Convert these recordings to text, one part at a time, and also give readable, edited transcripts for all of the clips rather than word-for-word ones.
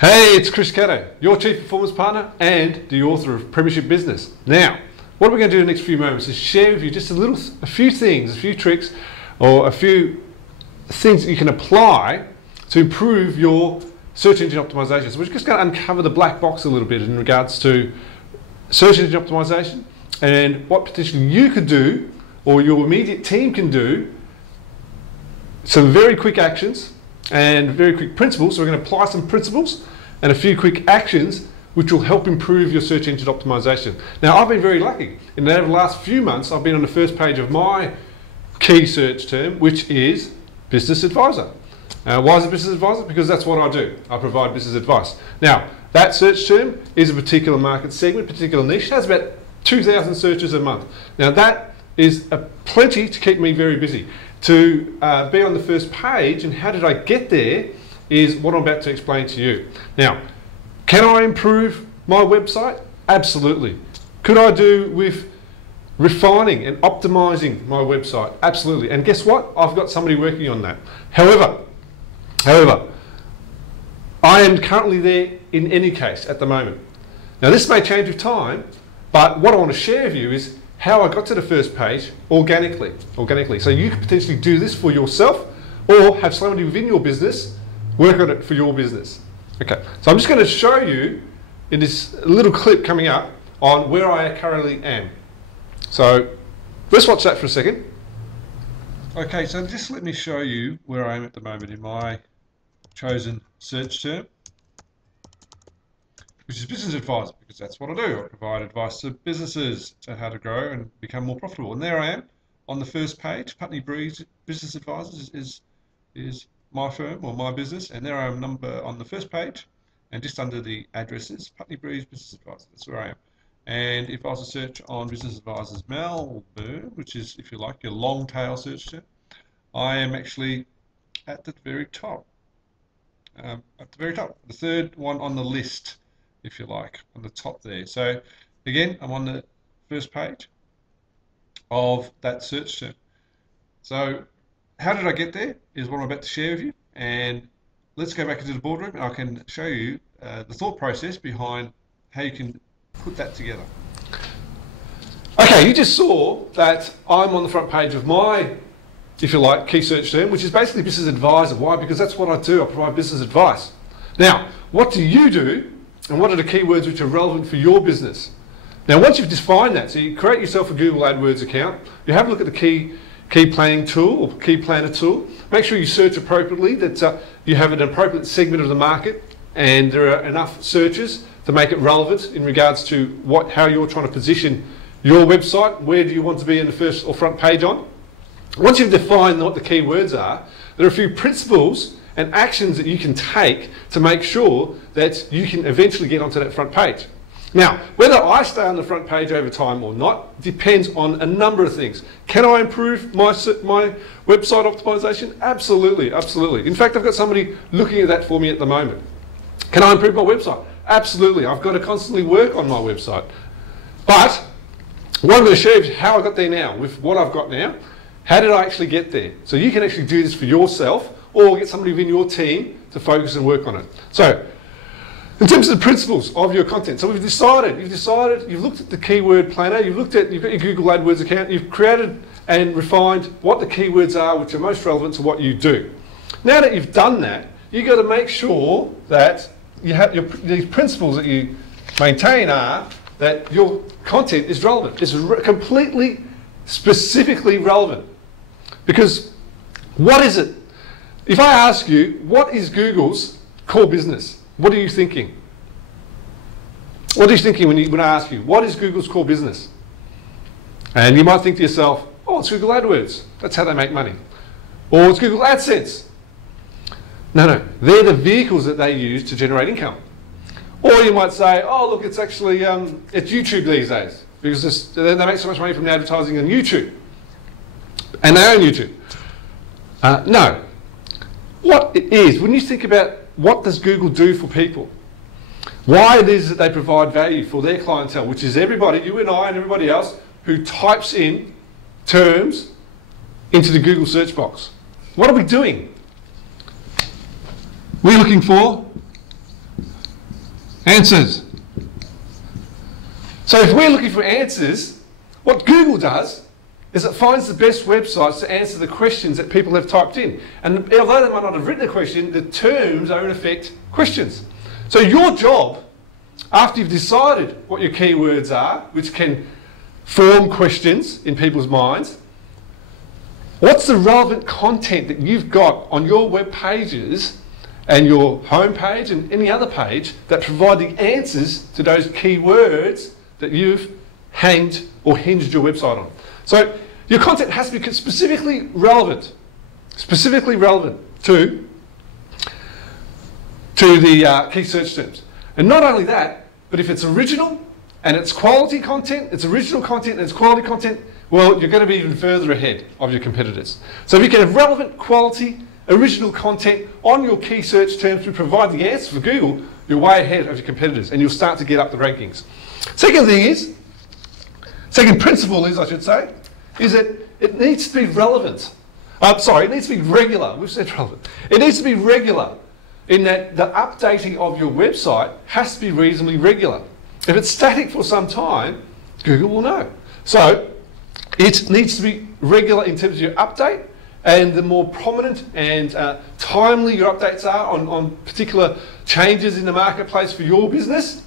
Hey, it's Chris Caddo, your Chief Performance Partner and the author of Premiership Business. Now, what we're going to do in the next few moments is share with you just a few things, a few tricks, or a few things that you can apply to improve your search engine optimization. So we're just going to uncover the black box a little bit in regards to search engine optimization and what potentially you could do or your immediate team can do. Some very quick actions and very quick principles. So we're going to apply some principles and a few quick actions which will help improve your search engine optimization. Now, I've been very lucky. In the last few months, I've been on the first page of my key search term, which is Business Advisor. Why is it Business Advisor? Because that's what I do. I provide business advice. Now, that search term is a particular market segment, particular niche. It has about 2,000 searches a month. Now, that is plenty to keep me very busy. To be on the first page, and how did I get there, is what I'm about to explain to you. Now, can I improve my website? Absolutely. Could I do with refining and optimizing my website? Absolutely. And guess what? I've got somebody working on that. However, I am currently there in any case at the moment. Now, this may change with time, but what I want to share with you is how I got to the first page organically. So you could potentially do this for yourself or have somebody within your business work on it for your business. Okay, so I'm just going to show you in this little clip coming up on where I currently am. So let's watch that for a second. Okay, so just let me show you where I am at the moment in my chosen search term, which is Business Advisor, because that's what I do. I provide advice to businesses to how to grow and become more profitable. And there I am on the first page. Putney Breeze Business Advisors is my firm or my business, and there I am on the first page, and just under the addresses, Putney Breeze Business Advisor. That's where I am. And if I was to search on Business Advisors Melbourne, which is, if you like, your long tail search term, I am actually at the very top. The third one on the list, if you like, on the top there. So again, I'm on the first page of that search term. So how did I get there is what I'm about to share with you. And let's go back into the boardroom and I can show you the thought process behind how you can put that together. Okay, you just saw that I'm on the front page of my, if you like, key search term, which is basically Business Advisor. Why? Because that's what I do. I provide business advice. Now, what do you do? And what are the keywords which are relevant for your business? Now, once you've defined that, so you create yourself a Google AdWords account, you have a look at the key planning tool or key planner tool. Make sure you search appropriately, that you have an appropriate segment of the market and there are enough searches to make it relevant in regards to how you're trying to position your website. Where do you want to be in the first or front page on? Once you've defined what the keywords are, there are a few principles and actions that you can take to make sure that you can eventually get onto that front page. Now, whether I stay on the front page over time or not depends on a number of things. Can I improve my website optimization? Absolutely, absolutely. In fact, I've got somebody looking at that for me at the moment. Can I improve my website? Absolutely. I've got to constantly work on my website. But what I'm going to share is how I got there now with what I've got now. How did I actually get there? So you can actually do this for yourself or get somebody within your team to focus and work on it. So, in terms of the principles of your content, so you've looked at the keyword planner, you've got your Google AdWords account, you've created and refined what the keywords are which are most relevant to what you do. Now that you've done that, you've got to make sure that you have these principles that you maintain are that your content is relevant. It's completely, specifically relevant. Because what is it? If I ask you, what is Google's core business? What are you thinking? What are you thinking when I ask you, what is Google's core business? And you might think to yourself, oh, it's Google AdWords. That's how they make money. Or it's Google AdSense. No, they're the vehicles that they use to generate income. Or you might say, oh, look, it's actually, it's YouTube these days. Because they make so much money from the advertising on YouTube. And they own YouTube. No. What it is, when you think about what does Google do for people, why it is that they provide value for their clientele, which is everybody, you and I and everybody else, who types in terms into the Google search box. What are we doing? We're looking for Answers. So if we're looking for answers, what Google does is it finds the best websites to answer the questions that people have typed in. And although they might not have written a question, the terms are in effect questions. So your job, after you've decided what your keywords are, which can form questions in people's minds, what's the relevant content that you've got on your web pages and your home page and any other page that provide the answers to those keywords that you've hanged or hinged your website on. So your content has to be specifically relevant to the key search terms. And not only that, but if it's original and it's quality content, it's original content and it's quality content, well, you're going to be even further ahead of your competitors. So if you can have relevant, quality, original content on your key search terms to provide the answer for Google, you're way ahead of your competitors and you'll start to get up the rankings. Second principle is, I should say, is that it needs to be relevant. It needs to be regular. We've said relevant. It needs to be regular in that the updating of your website has to be reasonably regular. If it's static for some time, Google will know. So it needs to be regular in terms of your update, and the more prominent and timely your updates are on particular changes in the marketplace for your business,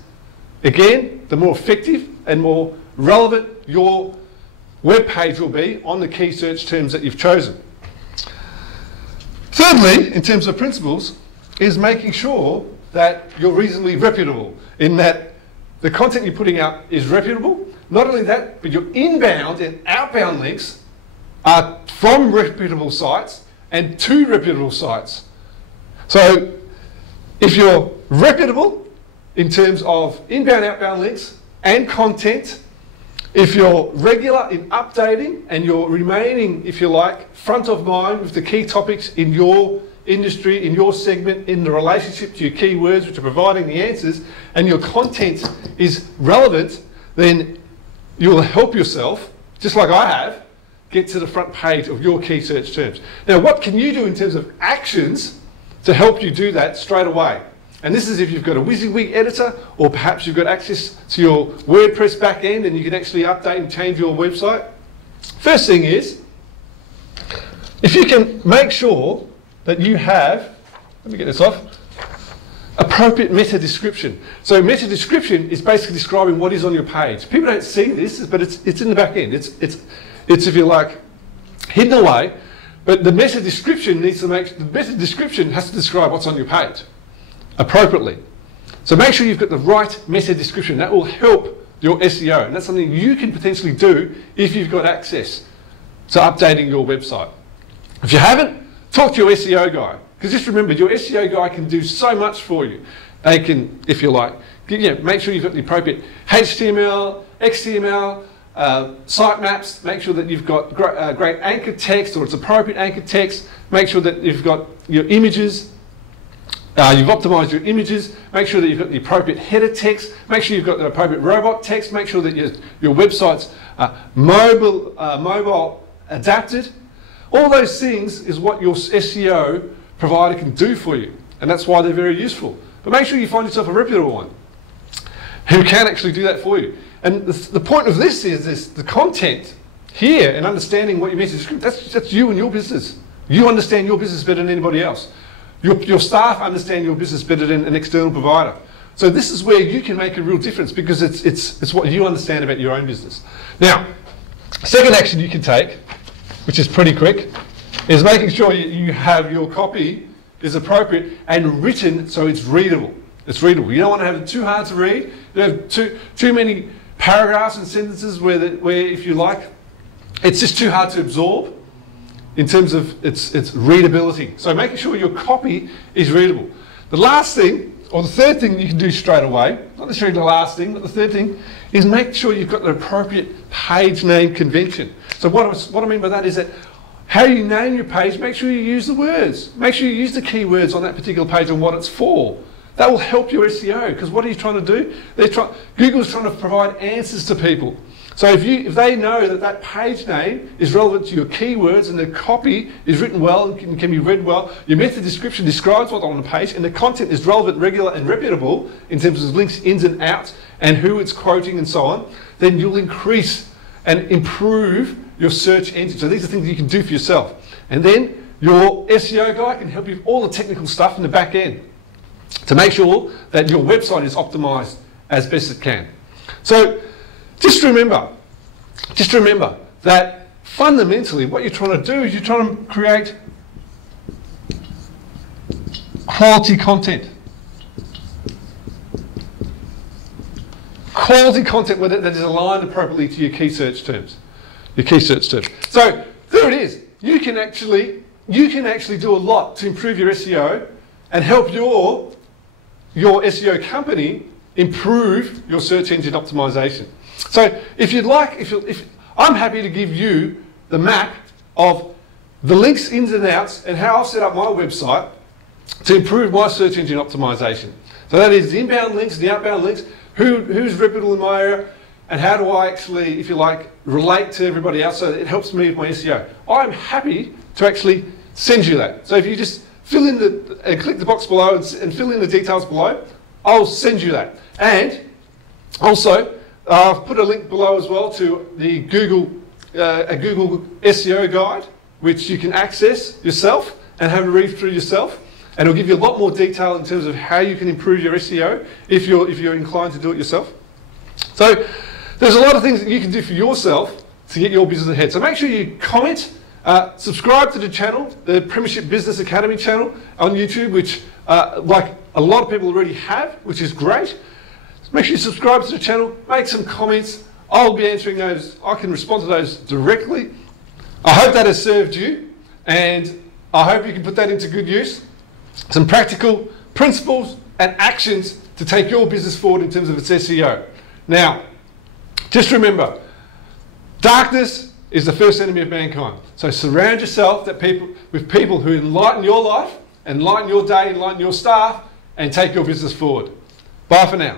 again, the more effective and more relevant your web page will be on the key search terms that you've chosen. Thirdly, in terms of principles, is making sure that you're reasonably reputable, in that the content you're putting out is reputable. Not only that, but your inbound and outbound links are from reputable sites and to reputable sites. So if you're reputable in terms of inbound, outbound links and content, if you're regular in updating and you're remaining, if you like, front of mind with the key topics in your industry, in your segment, in the relationship to your keywords which are providing the answers, and your content is relevant, then you'll help yourself, just like I have, get to the front page of your key search terms. Now, what can you do in terms of actions to help you do that straight away? And this is if you've got a WYSIWYG editor, or perhaps you've got access to your WordPress backend and you can actually update and change your website. First thing is, if you can make sure that you have, let me get this off, appropriate meta description. So meta description is basically describing what is on your page. People don't see this, but it's in the back end. It's if you like, hidden away, but the meta description has to describe what's on your page appropriately. So make sure you've got the right meta description. That will help your SEO, and that's something you can potentially do if you've got access to updating your website. If you haven't, talk to your SEO guy, because just remember, your SEO guy can do so much for you. They can, if you like, make sure you've got the appropriate HTML, XML, sitemaps. Make sure that you've got great anchor text, or it's appropriate anchor text. Make sure that you've got your images. You've optimized your images. Make sure that you've got the appropriate header text. Make sure you've got the appropriate robot text. Make sure that your website's mobile adapted. All those things is what your SEO provider can do for you, and that's why they're very useful. But make sure you find yourself a reputable one who can actually do that for you. And the point of this is the content here and understanding what your message is. That's you and your business. You understand your business better than anybody else. Your staff understand your business better than an external provider. So this is where you can make a real difference, because it's what you understand about your own business. Now, second action you can take, which is pretty quick, is making sure you have your copy is appropriate and written so it's readable. It's readable. You don't want to have it too hard to read. You don't have too many paragraphs and sentences where if you like, it's just too hard to absorb in terms of its readability. So making sure your copy is readable. The last thing, or the third thing you can do straight away, not necessarily the last thing, but the third thing, is make sure you've got the appropriate page name convention. So what I mean by that is that how you name your page, make sure you use the words. Make sure you use the keywords on that particular page and what it's for. That will help your SEO, because what are you trying to do? Google's trying to provide answers to people. So if they know that that page name is relevant to your keywords and the copy is written well and can be read well, your meta description describes what's on the page, and the content is relevant, regular and reputable in terms of links ins and outs and who it's quoting and so on, then you'll increase and improve your search engine. So these are things you can do for yourself. And then your SEO guy can help you with all the technical stuff in the back end to make sure that your website is optimized as best it can. So just remember that fundamentally what you're trying to do is you're trying to create quality content. Quality content that is aligned appropriately to your key search terms. So there it is. You can actually do a lot to improve your SEO and help your SEO company improve your search engine optimization. So if you'd like, I'm happy to give you the map of the links ins and outs and how I've set up my website to improve my search engine optimization. So that is the inbound links, the outbound links, who's reputable in my area, and how do I actually, if you like, relate to everybody else so that it helps me with my SEO. I'm happy to actually send you that. So if you just fill in click the box below and fill in the details below, I'll send you that. And also, I've put a link below as well to the Google SEO guide, which you can access yourself and have a read through yourself. And it'll give you a lot more detail in terms of how you can improve your SEO if you're inclined to do it yourself. So there's a lot of things that you can do for yourself to get your business ahead. So make sure you comment, subscribe to the channel, the Premiership Business Academy channel on YouTube, which like a lot of people already have, which is great. Make sure you subscribe to the channel, make some comments. I'll be answering those. I can respond to those directly. I hope that has served you, and I hope you can put that into good use. Some practical principles and actions to take your business forward in terms of its SEO. Now, just remember, darkness is the first enemy of mankind. So surround yourself with people who enlighten your life, enlighten your day, enlighten your staff, and take your business forward. Bye for now.